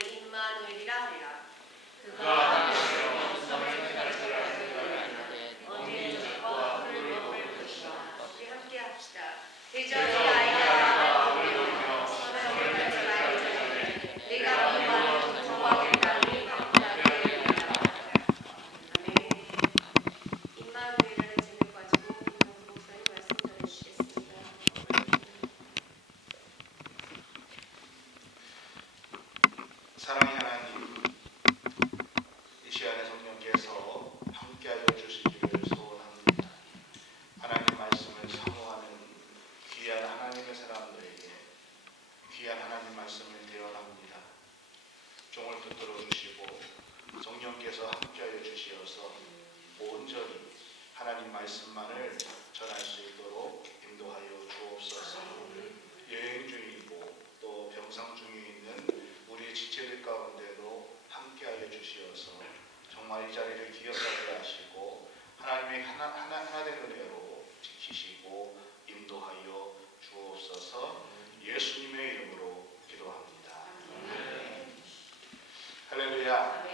오늘 임마누엘이라 하리라. 그가 성령의 가르치시되 너희의 적과 그를 먹을 것이라. 우리 함께 합시다. 대전의 아이가 우리 오며 성령의 가르치시되 내가 원하는 정확의 땅이 함께하게 되리라. 아멘. 임마누엘이라는 제목 가지고 김영수 목사님 말씀 전해주시겠습니다. 사랑의 하나님, 이 시간에 성령께서 함께하여 주시기를 소원합니다. 하나님 말씀을 사모하는 귀한 하나님의 사람들에게 귀한 하나님 말씀을 대언합니다. 종을 붙들어 주시고 성령께서 함께하여 주시어서 온전히 하나님 말씀만을 전할 수 있도록 인도하여 주옵소서. 여행 중이고 또 병상 중에 있는 우리 지체들 가운데도 함께하여 주시어서 정말 이 자리를 기억하게 하시고 하나님의 하나 된 은혜로 지키시고 인도하여 주옵소서. 예수님의 이름으로 기도합니다. 할렐루야.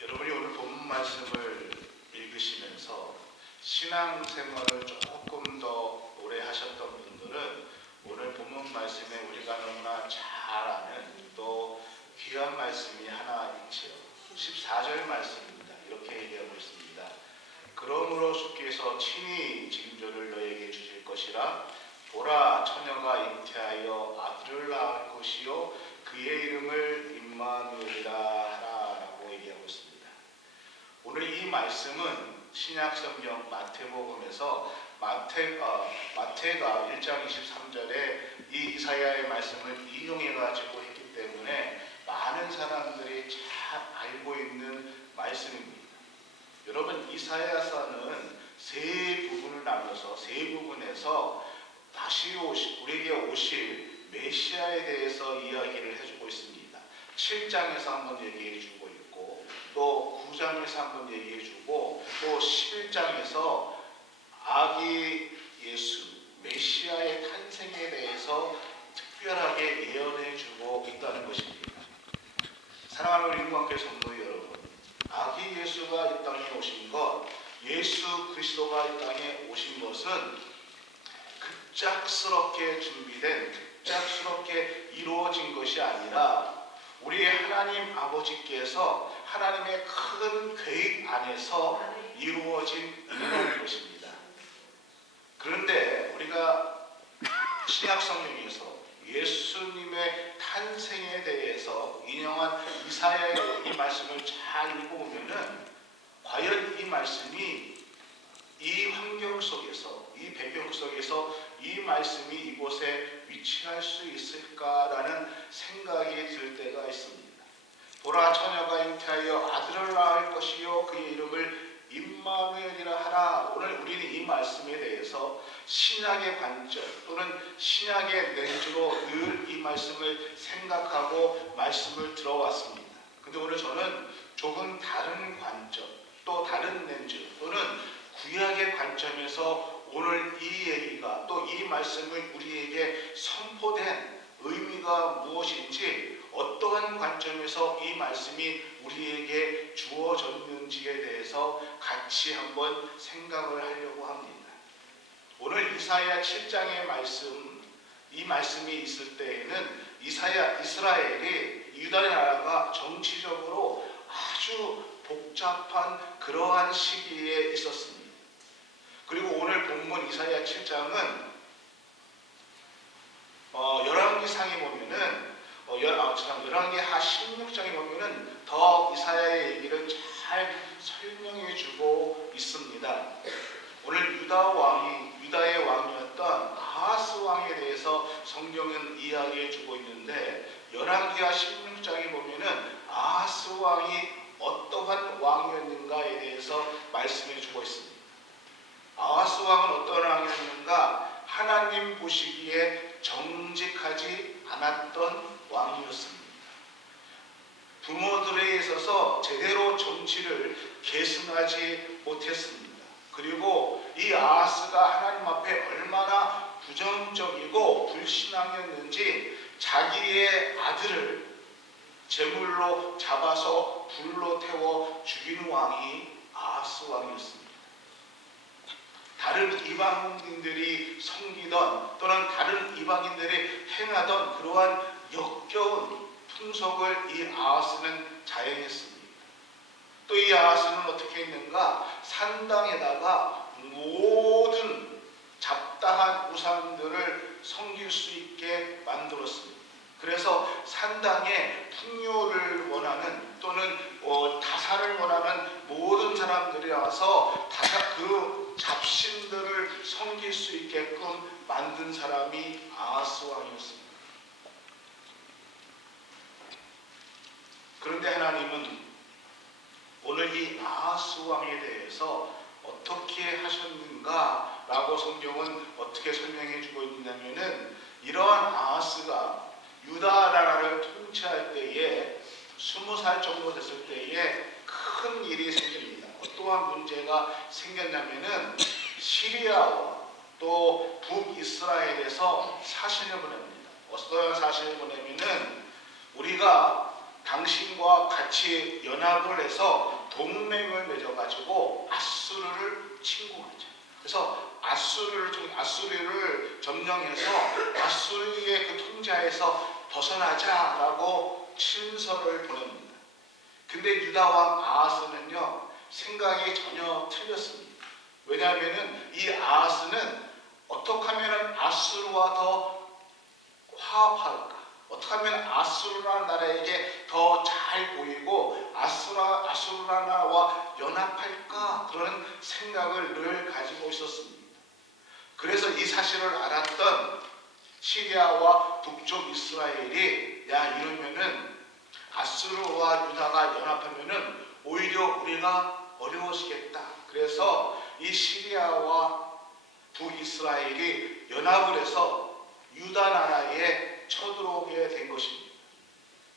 여러분이 오늘 본문 말씀을 읽으시면서 신앙생활을 조금 더 오래 하셨던 분들은 오늘 본문 말씀에 우리가 너무나 잘 아는 또 귀한 말씀이 하나 있지요. 14절 말씀입니다. 이렇게 얘기하고 있습니다. 그러므로 주께서 친히 징조를 너에게 주실 것이라. 보라, 처녀가 잉태하여 아들을 낳을 것이요 그의 이름을 임마누엘이라 하라라고 얘기하고 있습니다. 오늘 이 말씀은 신약성경 마태복음에서 마태가 1장 23절에 이 이사야의 말씀을 인용해가지고 했기 때문에 많은 사람들이 잘 알고 있는 말씀입니다. 여러분, 이사야서는 세 부분을 나눠서 세 부분에서 다시 우리에게 오실 메시아에 대해서 이야기를 해주고 있습니다. 7장에서 한번 얘기해주고 있고 또 9장에서 한번 얘기해주고 또 11장에서 아기 예수 메시아의 탄생에 대해서 특별하게 예언해주고 있다는 것입니다. 사랑하는 우리 인관계 성도 여러분, 아기 예수가 이 땅에 오신 것, 예수 그리스도가 이 땅에 오신 것은 급작스럽게 준비된, 급작스럽게 이루어진 것이 아니라 우리의 하나님 아버지께서 하나님의 큰 계획 안에서 이루어진 일인 것입니다. 그런데 우리가 신약성경에서 예수님의 탄생에 대해서 인용한 이사야의 이 말씀을 잘 읽어보면은 과연 이 말씀이 이 환경 속에서, 이 배경 속에서 이 말씀이 이곳에 위치할 수 있을까라는 생각이 들 때가 있습니다. 보라, 처녀가 잉태하여 아들을 낳을 것이요 그의 이름을 임마누엘이라 하라. 오늘 우리는 이 말씀에 대해서 신약의 관점 또는 신약의 렌즈로 늘 이 말씀을 생각하고 말씀을 들어왔습니다. 근데 오늘 저는 조금 다른 관점 또 다른 렌즈 또는 구약의 관점에서 오늘 이 얘기가 또 이 말씀을 우리에게 선포된 의미가 무엇인지 어떠한 관점에서 이 말씀이 우리에게 주어졌는지에 대해서 같이 한번 생각을 하려고 합니다. 오늘 이사야 7장의 말씀, 이 말씀이 있을 때에는 이스라엘이 유다 나라가 정치적으로 아주 복잡한 그러한 시기에 있었습니다. 그리고 오늘 본문 이사야 7장은 열왕기상에 보면은 열왕기 하 16장에 보면은 더 이사야의 얘기를 잘 설명해주고 있습니다. 오늘 유다의 왕이었던 아하스 왕에 대해서 성경은 이야기해주고 있는데 열왕기하 16장에 보면은 아하스 왕이 어떠한 왕이었는가에 대해서 말씀해주고 있습니다. 아하스 왕은 어떤 왕이었는가? 하나님 보시기에 정직하지 않았던 왕이었습니다. 부모들에 있어서 제대로 정치를 계승하지 못했습니다. 그리고 이 아하스가 하나님 앞에 얼마나 부정적이고 불신앙이었는지 자기의 아들을 제물로 잡아서 불로 태워 죽이는 왕이 아하스 왕이었습니다. 다른 이방인들이 섬기던 또는 다른 이방인들이 행하던 그러한 역겨운 풍속을 이 아하스는 자행했습니다. 또 이 아하스는 어떻게 했는가? 산당에다가 모든 잡다한 우상들을 섬길 수 있게 만들었습니다. 그래서 산당에 풍요를 원하는 또는 다사를 원하는 모든 사람들이 와서 그 잡신들을 섬길 수 있게끔 만든 사람이 아하스 왕이었습니다. 그런데 하나님은 오늘 이 아하스 왕에 대해서 어떻게 하셨는가라고 성경은 어떻게 설명해 주고 있냐면은, 이러한 아하스가 유다 나라를 통치할 때에 20살 정도 됐을 때에 큰 일이 생깁니다. 어떠한 문제가 생겼냐면은 시리아와 또 북이스라엘에서 사신을 보냅니다. 어떤 사신을 보내면은, 우리가 당신과 같이 연합을 해서 동맹을 맺어가지고 아수르를 침공하자. 그래서 아수르를 점령해서 아수르의 그 통제하에서 벗어나자라고 친서를 보냅니다. 근데 유다 왕 아하스는요, 생각이 전혀 틀렸습니다. 왜냐하면은 이 아하스는 어떻게 하면 아수르와 더 화합할까? 어떻게 하면 아수르라는 나라에게 더 잘 보이고 아수르라는 나라와 연합할까? 그런 생각을 늘 가지고 있었습니다. 그래서 이 사실을 알았던 시리아와 북쪽 이스라엘이, 야, 이러면은 아수르와 유다가 연합하면은 오히려 우리가 어려워지겠다. 그래서 이 시리아와 북이스라엘이 연합을 해서 유다 나라에 쳐들어오게 된 것입니다.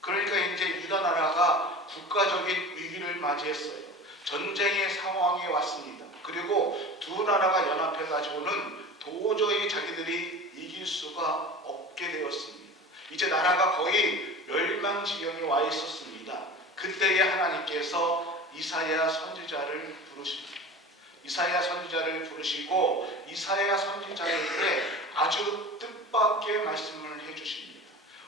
그러니까 이제 유다 나라가 국가적인 위기를 맞이했어요. 전쟁의 상황에 왔습니다. 그리고 두 나라가 연합해가지고는 도저히 자기들이 이길 수가 없게 되었습니다. 이제 나라가 거의 멸망 지경에 와 있었습니다. 그때에 하나님께서 이사야 선지자를 부르십니다. 이사야 선지자를 부르시고 이사야 선지자에게 아주 뜻밖의 말씀을 해주십니다.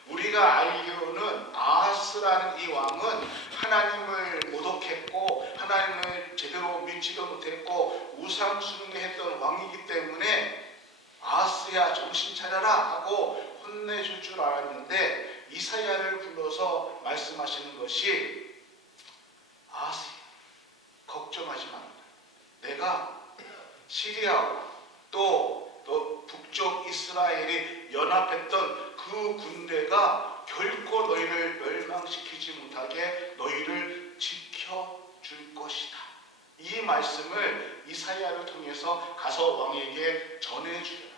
우리가 알기로는 아하스라는 이 왕은 하나님을 모독했고 하나님을 제대로 믿지도 못했고 우상 숭배했던 왕이기 때문에 아하스야 정신 차려라 하고 혼내줄 줄 알았는데, 이사야를 불러서 말씀하시는 것이, 아하스야 걱정하지 마라. 내가 시리아와 또 북쪽 이스라엘이 연합했던 그 군대가 결코 너희를 멸망시키지 못하게 너희를 지켜줄 것이다. 이 말씀을 이사야를 통해서 가서 왕에게 전해주라.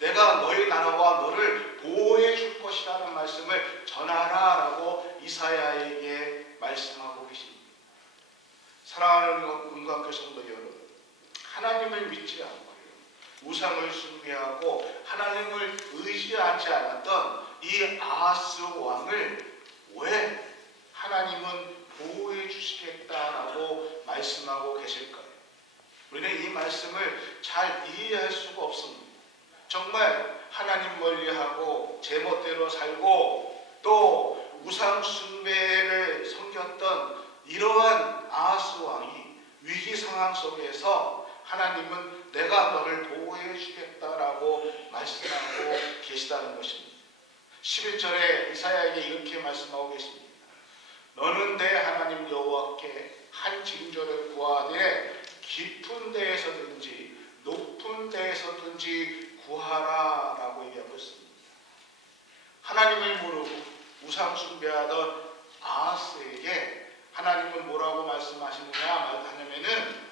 내가 너희 나라와 너를 보호해 줄 것이라는 말씀을 전하라라고 이사야에게 말씀하고 계십니다. 사랑하는 문광교 성도 여러분, 하나님을 믿지 않고 우상을 숭배하고 하나님을 의지하지 않았던 이 아하스 왕을 왜 하나님은 보호해 주시겠다라고 말씀하고 계실까요? 우리는 이 말씀을 잘 이해할 수가 없습니다. 정말 하나님 멀리하고 제멋대로 살고 또 우상 숭배를 섬겼던 이러한 아하스 왕이 위기 상황 속에서 하나님은 내가 너를 보호해 주겠다라고 말씀하고 계시다는 것입니다. 11절에 이사야에게 이렇게 말씀하고 계십니다. 너는 내 하나님 여호와께 한 징조를 구하되 깊은 데에서든지 높은 데에서든지 구하라라고 얘기하고 있습니다. 하나님을 모르고 우상 숭배하던 아하스에게 하나님은 뭐라고 말씀하시느냐 하냐면은,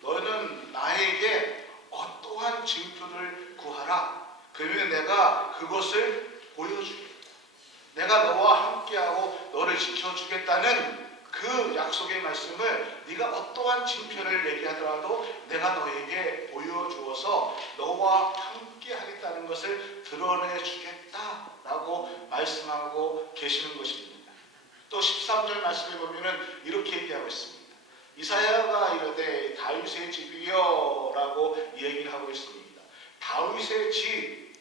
너는 나에게 어떠한 징표를 구하라. 그러면 내가 그것을 보여주겠다. 내가 너와 함께하고 너를 지켜주겠다는 그 약속의 말씀을 네가 어떠한 징표를 얘기하더라도 내가 너에게 보여주어서 너와 함께 하겠다는 것을 드러내 주겠다라고 말씀하고 계시는 것입니다. 또 13절 말씀에 보면은 이렇게 얘기하고 있습니다. 이사야가 이르되 다윗의 집이여 라고 얘기를 하고 있습니다. 다윗의 집,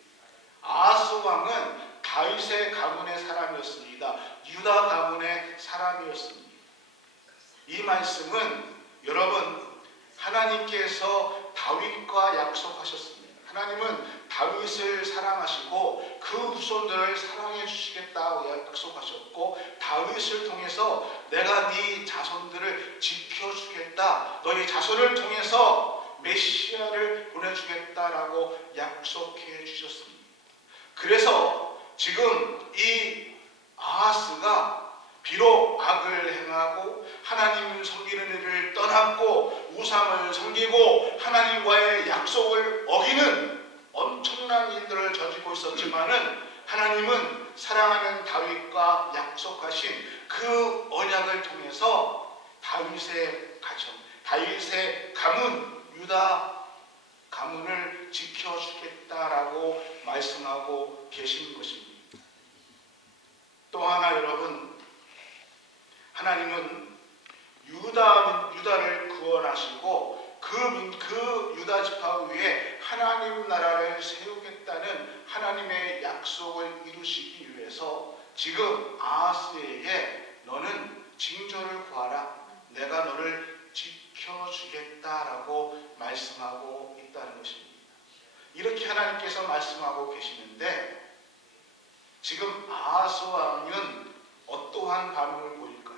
아하스 왕은 다윗의 가문의 사람이었습니다. 유다 가문의 사람이었습니다. 이 말씀은 여러분, 하나님께서 다윗과 약속하셨습니다. 하나님은 다윗을 사랑하시고 그 후손들을 사랑해 주시겠다고 약속하셨고, 다윗을 통해서 내가 네 자손들을 지켜주겠다, 너희 자손을 통해서 메시아를 보내주겠다라고 약속해 주셨습니다. 그래서 지금 이 아하스가 비록 악을 행하고 하나님 섬기는 일을 떠났고 우상을 섬기고 하나님과의 약속을 어기는 엄청난 일들을 저지르고 있었지만은, 하나님은 사랑하는 다윗과 약속하신 그 언약을 통해서 다윗의 가정, 다윗의 가문, 유다 가문을 지켜주겠다라고 말씀하고 계신 것입니다. 또 하나 여러분, 하나님은 유다를 구원하시고 그 유다 지파 위에 하나님 나라를 세우겠다는 하나님의 약속을 이루시기 위해서 지금 아하스에게 너는 징조를 구하라, 내가 너를 지켜주겠다라고 말씀하고 있다는 것입니다. 이렇게 하나님께서 말씀하고 계시는데, 지금 아하스 왕은 어떠한 반응을 보일까요?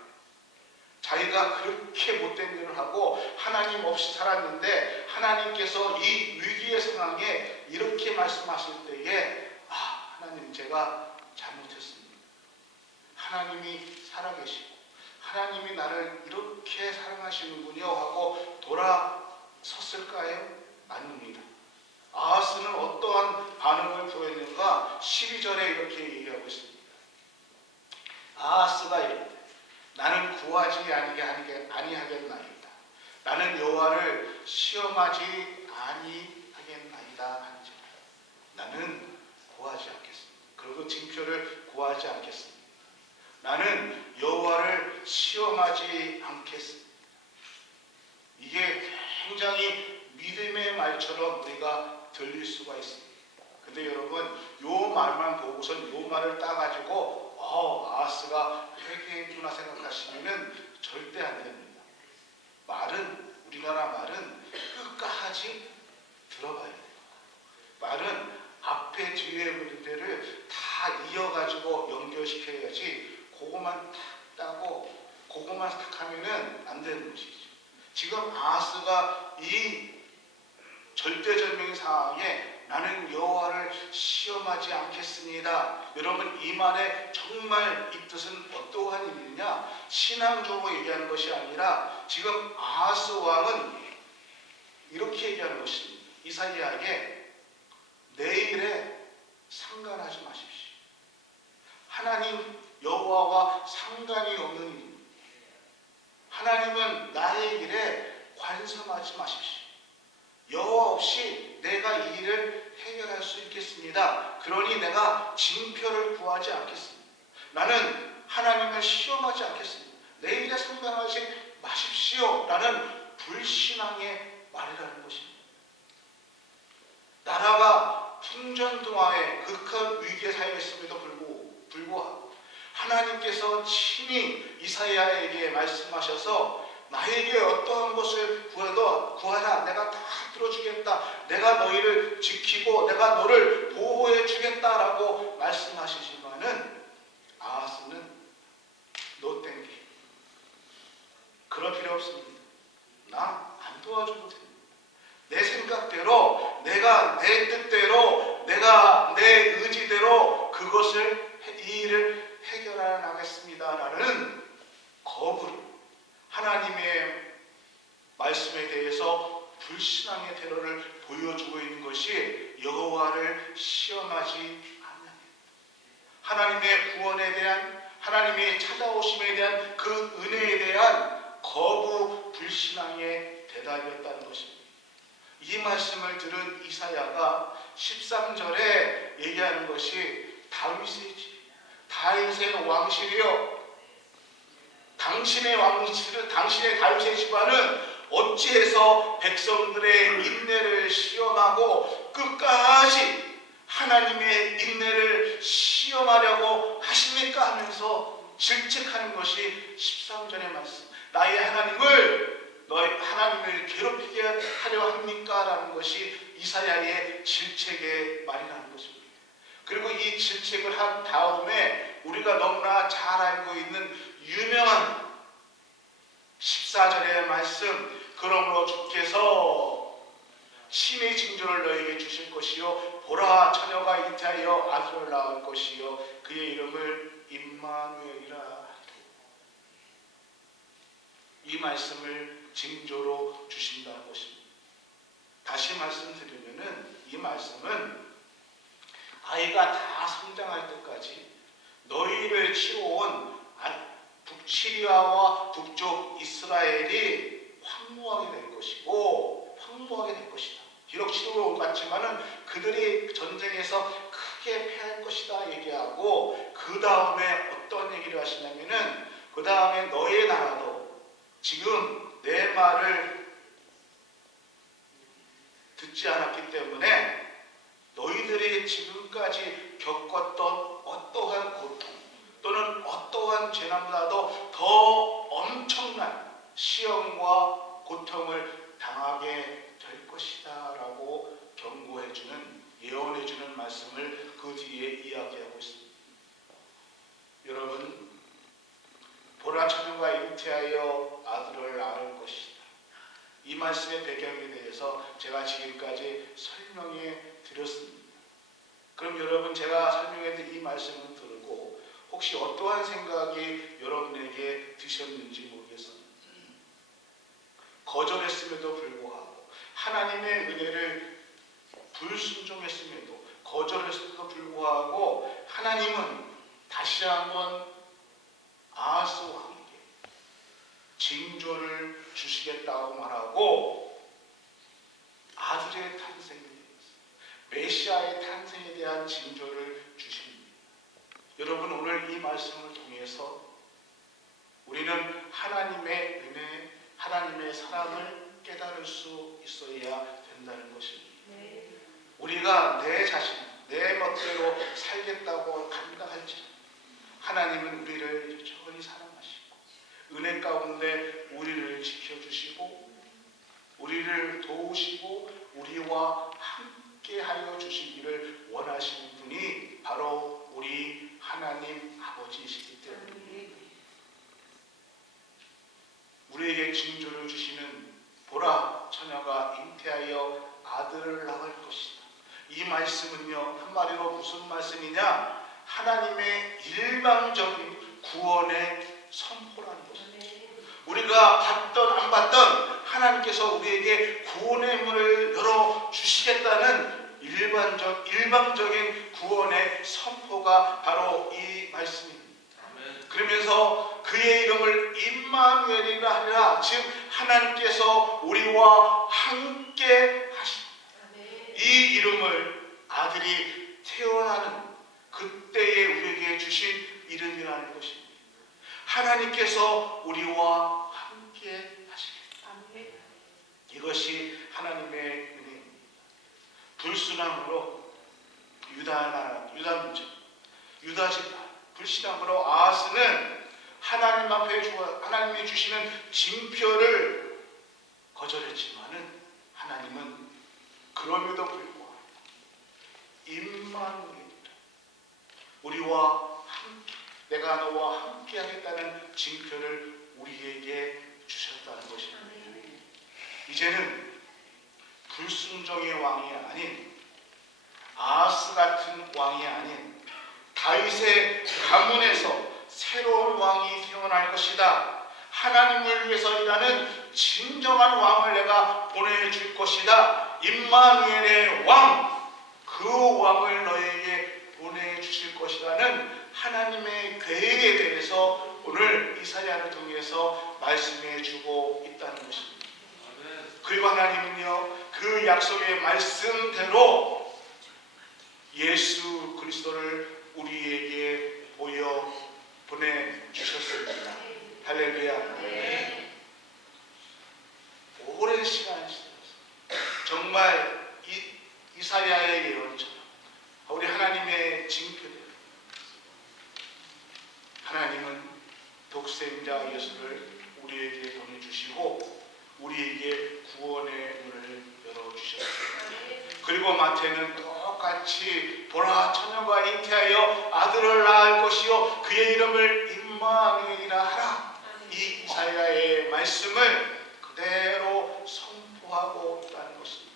자기가 그렇게 못된 일을 하고 하나님 없이 살았는데 하나님께서 이 위기의 상황에 이렇게 말씀하실 때에, 하나님, 제가 잘못했습니다. 하나님이 살아계시고 하나님이 나를 이렇게 사랑하시는군요 하고 돌아섰을까요? 아닙니다. 아하스는 어떠한 반응을 보였는가? 12절에 이렇게 얘기하고 있습니다. 아하스가 이르되 나는 구하지 아니하겠나이다. 나는 여호와를 시험하지 아니하겠나이다 한지라. 나는 구하지 않겠습니다. 그리고 징표를 구하지 않겠습니다. 나는 여호와를 시험하지 않겠습니다. 이게 굉장히 믿음의 말처럼 우리가 들릴 수가 있습니다. 근데 여러분, 요 말만 보고선 요 말을 따가지고 아하스가 회개했구나 생각하시면은 절대 안 됩니다. 말은, 우리나라 말은 끝까지 들어봐야 돼요. 말은 앞에 뒤에 문제를 다 이어가지고 연결시켜야지 그거만 탁 따고 그거만 탁 하면은 안 되는 것이죠. 지금 아하스가 이 절대절명의 상황에 나는 여호와를 시험하지 않겠습니다. 여러분, 이 말에 정말 이 뜻은 어떠한 일이냐? 신앙적으로 얘기하는 것이 아니라 지금 아하스 왕은 이렇게 얘기하는 것입니다. 이사야에게 내일에 상관하지 마십시오. 하나님 여호와와 상관이 없는 일입니다. 하나님은 나의 일에 관심하지 마십시오. 여호와 없이 내가 이 일을 해결할 수 있겠습니다. 그러니 내가 징표를 구하지 않겠습니다. 나는 하나님을 시험하지 않겠습니다. 내 일에 상관하지 마십시오 라는 불신앙의 말이라는 것입니다. 나라가 풍전등화에 극한 위기에 사용했음에도 불구하고 하나님께서 친히 이사야에게 말씀하셔서 나에게 어떠한 것을 구하라, 내가 다 들어주겠다, 내가 너희를 지키고 내가 너를 보호해 주겠다라고 말씀하시지만은 아하스는 no thank you. 그럴 필요 없습니다. 나 안 도와줘도 됩니다. 내 생각대로, 내가 내 뜻대로, 내가 내 의지대로 이 일을 해결해 나가겠습니다라는 거부를, 하나님의 말씀에 대해서 불신앙의 태도를 보여주고 있는 것이 여호와를 시험하지 않는, 하나님의 구원에 대한, 하나님의 찾아오심에 대한 그 은혜에 대한 거부 불신앙의 대답이었다는 것입니다. 이 말씀을 들은 이사야가 13절에 얘기하는 것이 다윗의 왕실이요, 당신의 왕실은, 당신의 다윗의 집안은 어찌해서 백성들의 인내를 시험하고 끝까지 하나님의 인내를 시험하려고 하십니까 하면서 질책하는 것이 13절의 말씀. 나의 하나님을 괴롭히게 하려 합니까? 라는 것이 이사야의 질책의 말이라는 것입니다. 그리고 이 질책을 한 다음에 우리가 너무나 잘 알고 있는 유명한 14절의 말씀, 그러므로 주께서 친히 징조를 너에게 주실 것이요 보라 처녀가 잉태하여 아들을 낳을 것이요 그의 이름을 임마누엘이라. 이 말씀을 징조로 주신다는 것입니다. 다시 말씀드리면은 이 말씀은 아이가 다 성장할 때까지 너희를 치러온 북시리아와 북쪽 이스라엘이 황무하게 될 것이고 황무하게 될 것이다. 비록 치료로 갔지만은 그들이 전쟁에서 크게 패할 것이다 얘기하고, 그 다음에 어떤 얘기를 하시냐면은 그 다음에 너의 나라도 지금 내 말을 듣지 않았기 때문에 너희들이 지금까지 겪었던 어떠한 고통 또는 어떠한 재난보다도 더 엄청난 시험과 고통을 당하게 될 것이다 라고 경고해주는, 예언해주는 말씀을 그 뒤에 이야기하고 있습니다. 여러분, 보라 처녀가 잉태하여 아들을 낳을 것이다. 이 말씀의 배경에 대해서 제가 지금까지 설명해 드렸습니다. 그럼 여러분, 제가 설명해 드린 이 말씀을 들고 혹시 어떠한 생각이 여러분에게 드셨는지 모르겠습니다. 거절했음에도 불구하고, 하나님의 은혜를 불순종했음에도 거절했음에도 불구하고 하나님은 다시 한번 아하스 왕에게 징조를 주시겠다고 말하고 아들의 탄생에 대해서, 메시아의 탄생에 대한 징조를 주십니다. 여러분, 오늘 이 말씀을 통해서 우리는 하나님의 은혜, 하나님의 사랑을 깨달을 수 있어야 된다는 것입니다. 우리가 내 자신, 내 멋대로 살겠다고 감당할지 하나님은 우리를 여전히 사랑하시고 은혜 가운데 우리를 지켜주시고 우리를 도우시고 우리와 함께하여 주시기를 원하시는 분이 바로 우리 하나님 아버지이시기 때문에 우리에게 징조를 주시는 보라 처녀가 잉태하여 아들을 낳을 것이다. 이 말씀은요, 한마디로 무슨 말씀이냐? 하나님의 일방적인 구원의 선포라는 것입니다. 우리가 받던 안 받던 하나님께서 우리에게 구원의 문을 열어 주시겠다는 일방적인 구원의 선포가 바로 이 말씀입니다. 그러면서 그의 이름을 임마누엘이라 하리라, 즉 하나님께서 우리와 함께 하십니다. 이 이름을 아들이 태어나는 그때에 우리에게 주신 이름이라는 것입니다. 하나님께서 우리와 함께 하시겠다. 이것이 하나님의 은혜입니다. 불순함으로 유다 집안, 불신함으로 아하스는 하나님 앞에 하나님이 주시는 징표를 거절했지만은 하나님은 그럼에도 불구하고 임마누엘이라, 우리와 함께, 내가 너와 함께 하겠다는 징표를 우리에게 주셨다는 것입니다. 이제는 불순종의 왕이 아닌, 아하스 같은 왕이 아닌 다윗의 가문에서 새로운 왕이 태어날 것이다. 하나님을 위해서 일하는 진정한 왕을 내가 보내줄 것이다. 임마누엘의 왕, 그 왕을 너에게 보내주실 것이라는 하나님의 계획에 탄생에 대해서 오늘 이사야를 통해서 말씀해 주고 있다는 것입니다. 그리고 하나님은요, 그 약속의 말씀대로 예수 그리스도를 우리에게 보내주셨습니다. 할렐루야. 오랜 시간이 지났어요. 정말 이사야의 예언처럼 우리 하나님의 징표대로 하나님은 독생자 예수를 우리에게 보내주시고 우리에게 구원의 문을 열어주셨습니다. 그리고 마태는 똑같이 보라 처녀가 잉태하여 아들을 낳을 것이요 그의 이름을 임마누엘이라 하라. 이 이사야의 말씀을 그대로 선포하고 있다는 것입니다.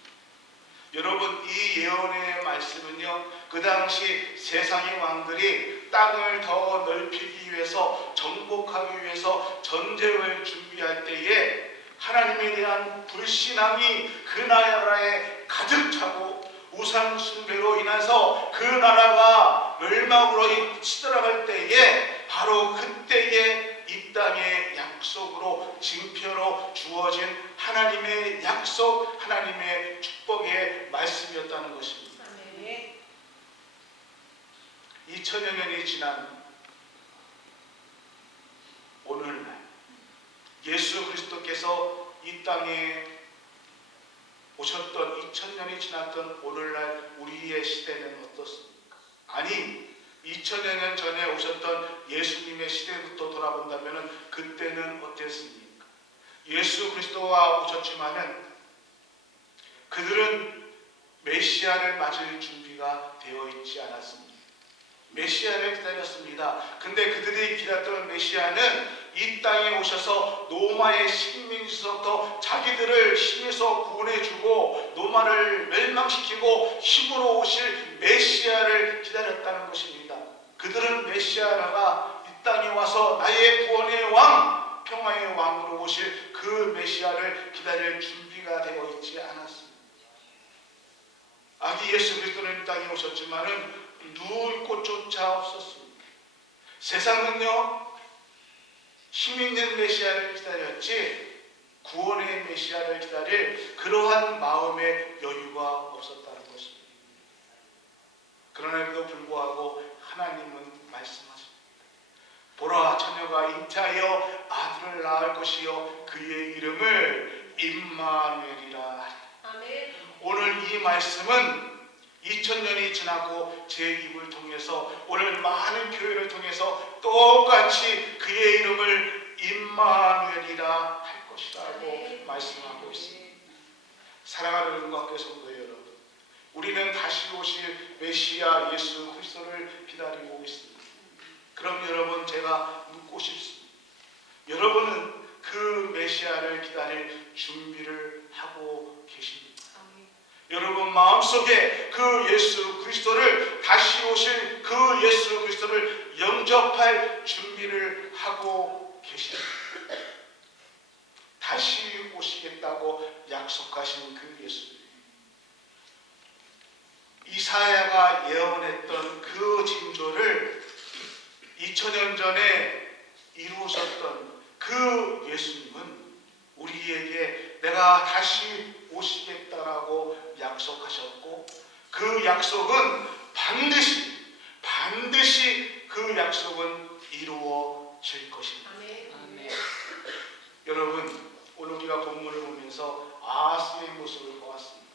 여러분, 이 예언의 말씀은요, 그 당시 세상의 왕들이 땅을 더 넓히기 위해서, 정복하기 위해서 전쟁을 준비할 때에 하나님에 대한 불신앙이 그 나라에 가득 차고 우상 숭배로 인해서 그 나라가 멸망으로 치달아갈 때에 바로 그때에 이 땅의 약속으로 징표로 주어진 하나님의 약속, 하나님의 축복의 말씀이었다는 것입니다. 2000여 년이 지난 오늘날 예수 그리스도께서 이 땅에 오셨던 2000년이 지났던 오늘날 우리의 시대는 어떻습니까? 아니 2000여 년 전에 오셨던 예수님의 시대부터 돌아본다면 그때는 어땠습니까? 예수 그리스도와 오셨지만은 그들은 메시아를 맞을 준비가 되어 있지 않았습니다. 메시아를 기다렸습니다. 근데 그들이 기다렸던 메시아는 이 땅에 오셔서 노마의 식민지로부터 자기들을 힘에서 구원해주고 노마를 멸망시키고 힘으로 오실 메시아를 기다렸다는 것입니다. 그들은 메시아가 이 땅에 와서 나의 구원의 왕, 평화의 왕으로 오실 그 메시아를 기다릴 준비가 되어 있지 않았습니다. 아기 예수 그리스도는 이 땅에 오셨지만은 누울 곳조차 없었습니다. 세상은요, 힘있는 메시아를 기다렸지 구원의 메시아를 기다릴 그러한 마음의 여유가 없었다는 것입니다. 그러나에도 불구하고 하나님은 말씀하십니다. 보라 처녀가 잉태하여 아들을 낳을 것이요 그의 이름을 임마누엘이라. 아멘. 오늘 이 말씀은 2000년이 지나고 제 입을 통해서 오늘 많은 교회를 통해서 똑같이 그의 이름을 임마누엘이라 할 것이라고 말씀하고 있습니다. 사랑하는 국악교 성도 여러분, 우리는 다시 오실 메시아 예수 그리스도를 기다리고 있습니다. 그럼 여러분, 제가 묻고 싶습니다. 여러분은 그 메시아를 기다릴 준비를 하고 계십니까? 여러분 마음속에 그 예수 그리스도를 다시 오실 그 예수 그리스도를 영접할 준비를 하고 계십니다. 다시 오시겠다고 약속하신 그 예수, 이사야가 예언했던 그 징조를 2000년 전에 이루셨던 그 예수님은 우리에게 내가 다시 오시겠다라고 약속하셨고 그 약속은 반드시 그 약속은 이루어질 것입니다. 아멘. 여러분, 오늘 우리가 본문을 보면서 아하스의 모습을 보았습니다.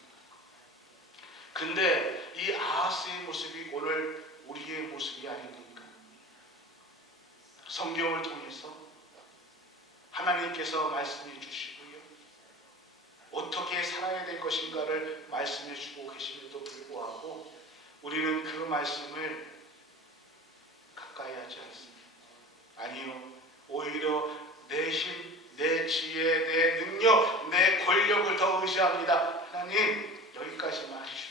근데 이 아하스의 모습이 오늘 우리의 모습이 아닙니까? 성경을 통해서 하나님께서 말씀해 주시고요, 어떻게 살아야 될 것인가를 말씀해 주고 계심에도 불구하고 우리는 그 말씀을 가까이 하지 않습니다. 아니요, 오히려 내 힘, 내 지혜, 내 능력, 내 권력을 더 의지합니다. 하나님, 여기까지만 해주십시오.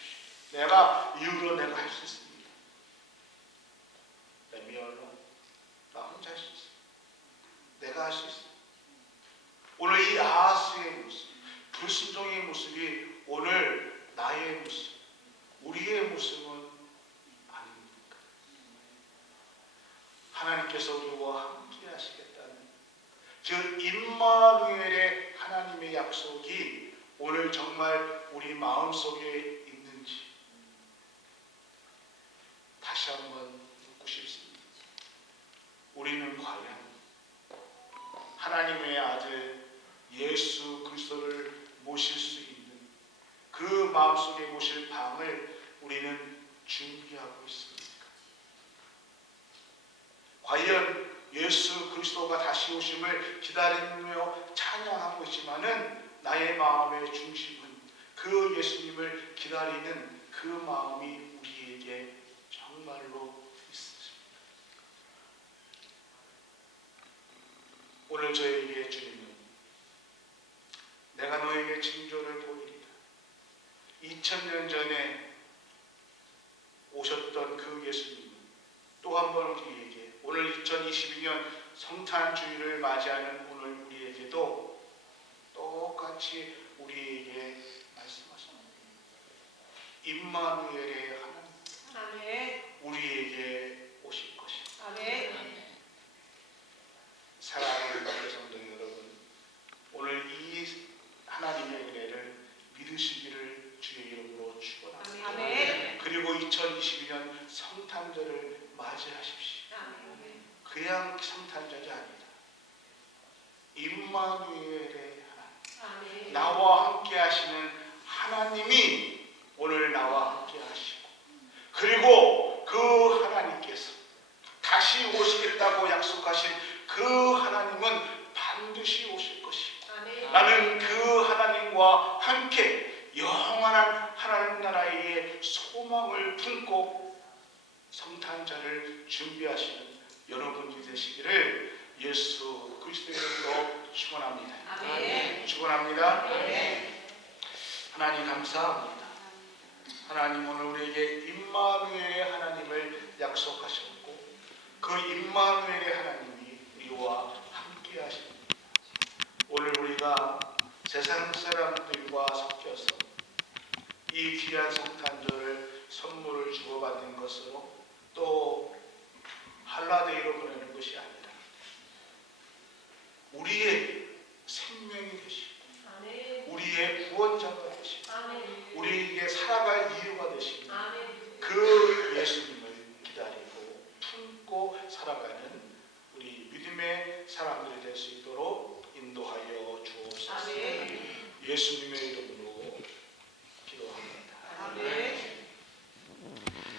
이후로 내가 할 수 있습니다. Let me alone. 나 혼자 할 수 있습니다. 내가 할 수 있습니다. 오늘 이 아하스의 모습, 불순종의 모습이 오늘 나의 모습, 우리의 모습은 아닙니까? 하나님께서 우리와 함께 하시겠다는 그 임마누엘의 하나님의 약속이 오늘 정말 우리 마음속에 있는지 다시 한번 묻고 싶습니다. 우리는 과연 하나님의 아들 예수 그리스도를 모실 수 있는 그 마음속에 모실 방을 우리는 준비하고 있습니까? 과연 예수 그리스도가 다시 오심을 기다리며 찬양하고 있지만은 나의 마음의 중심은 그 예수님을 기다리는 그 마음이 우리에게 정말로 있습니다. 오늘 저에게 주님은 내가 너에게 징조를 보이리라. 2000년 전에 오셨던 그 예수님은 또 한 번 우리에게 오늘 2022년 성탄주의를 맞이하는 오늘 우리에게도 똑같이 우리에게 말씀하십니다. 임마누엘의 하나님 아멘. 우리에게 오실 것이다. 아멘. 사랑하는 교회 성도 여러분, 오늘 이 하나님의 은혜를 믿으시기를 주의 이름으로 축원합니다. 아멘. 그리고 2022년 성탄절을 맞이하십시오. 아멘. 그냥 성탄절이 아니다. 임마누엘의 하나님, 아멘. 나와 함께 하시는 하나님이 오늘 나와 함께 하시고, 그리고 그 하나님께서 다시 오시겠다고 약속하신 그 하나님은 반드시 오실 것이고, 아멘. 나는 그 하나님과 함께 영원한 하나님 나라의 소망을 품고 성탄절을 준비하시는 여러분이 되시기를 예수 그리스도의 이름으로 축원합니다. 아멘. 축원합니다. 아멘. 하나님 감사합니다. 하나님 오늘 우리에게 임마누엘의 하나님을 약속하셨고 그 임마누엘의 하나님이 우리와 함께 하십니다. 오늘 우리가 세상 사람들과 섞여서 이 귀한 성탄절을 선물을 주고받는 것으로 또 할라데이로 보내는 것이 아니라 우리의 생명이 되시고 아멘. 우리의 구원자가 되시고 아멘. 우리에게 살아갈 이유가 되시는 아멘. 그 예수님을 기다리고 품고 살아가는 우리 믿음의 사람들이 될 수 있도록 인도하여 주옵소서. 아멘. 예수님의 이름으로